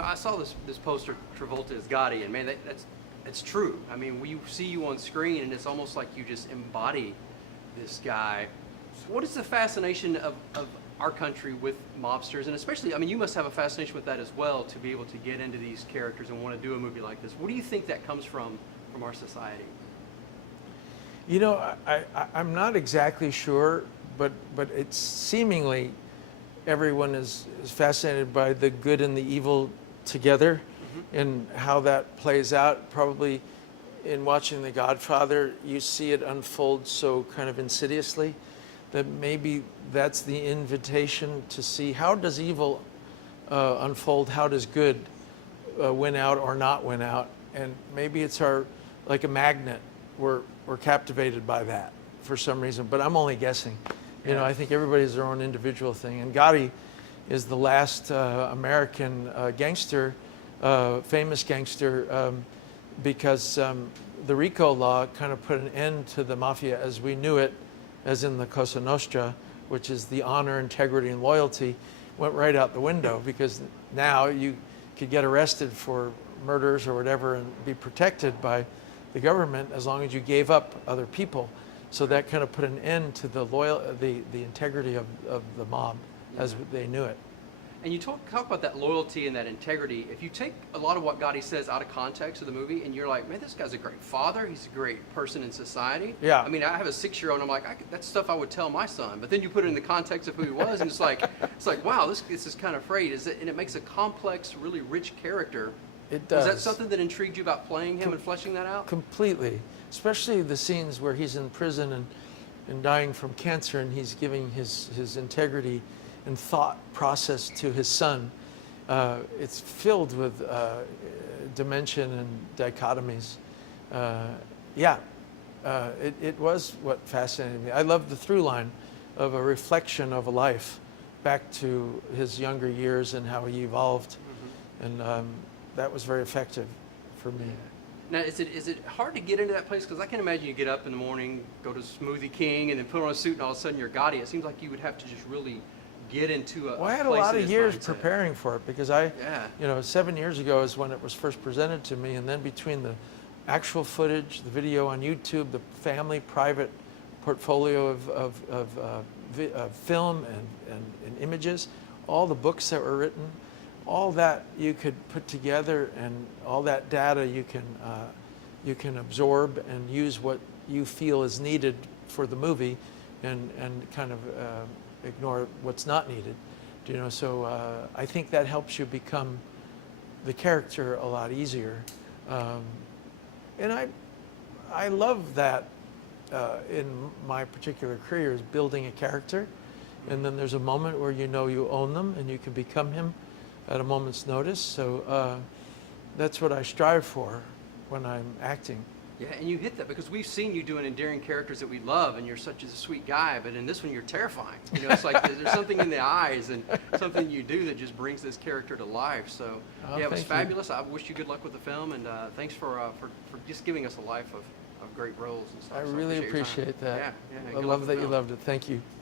I saw this poster, Travolta as Gotti, and man, that's true. I mean, we see you on screen, and it's almost like you just embody this guy. What is the fascination of our country with mobsters, and especially, I mean, you must have a fascination with that as well, to be able to get into these characters and want to do a movie like this. What do you think that comes from our society? You know, I'm not exactly sure, but it's seemingly everyone is fascinated by the good and the evil together, and how that plays out. Probably in watching The Godfather, you see it unfold so kind of insidiously that maybe that's the invitation to see how does evil unfold, how does good win out or not win out, and maybe it's like a magnet. We're captivated by that for some reason, but I'm only guessing. You know, I think everybody has their own individual thing, and Gotti is the last American gangster, famous gangster, because the RICO law kind of put an end to the mafia as we knew it, as in the Cosa Nostra, which is the honor, integrity, and loyalty, went right out the window, because now you could get arrested for murders or whatever and be protected by the government as long as you gave up other people. So that kind of put an end to the integrity of the mob as they knew it. And you talk about that loyalty and that integrity. If you take a lot of what Gotti says out of context of the movie, and you're like, man, this guy's a great father, he's a great person in society. Yeah. I mean, I have a 6-year-old, and I'm like, that's stuff I would tell my son. But then you put it in the context of who he was, and it's like, wow, this is kind of frayed. And it makes a complex, really rich character. It does. Was that something that intrigued you about playing him and fleshing that out? Completely. Especially the scenes where he's in prison and dying from cancer, and he's giving his integrity and thought process to his son. It's filled with dimension and dichotomies. It was what fascinated me. I love the through line of a reflection of a life back to his younger years and how he evolved. And that was very effective for me. Now, is it hard to get into that place? Because I can imagine you get up in the morning, go to Smoothie King, and then put on a suit, and all of a sudden you're Gotti. It seems like you would have to just really get into I had a lot of years preparing for it, because you know, 7 years ago is when it was first presented to me, and then between the actual footage, the video on YouTube, the family private portfolio of film and images, all the books that were written, all that you could put together, and all that data you can absorb and use what you feel is needed for the movie, and kind of ignore what's not needed. You know, so I think that helps you become the character a lot easier. And I love that in my particular career, is building a character, and then there's a moment where you know you own them and you can become him at a moment's notice. So that's what I strive for when I'm acting. Yeah, and you hit that, because we've seen you doing endearing characters that we love, and you're such a sweet guy, but in this one you're terrifying. You know, it's like there's something in the eyes and something you do that just brings this character to life. So yeah, it was fabulous. I wish you good luck with the film, and thanks for just giving us a life of great roles and stuff. I really appreciate that. Yeah, I love that you loved it. Thank you.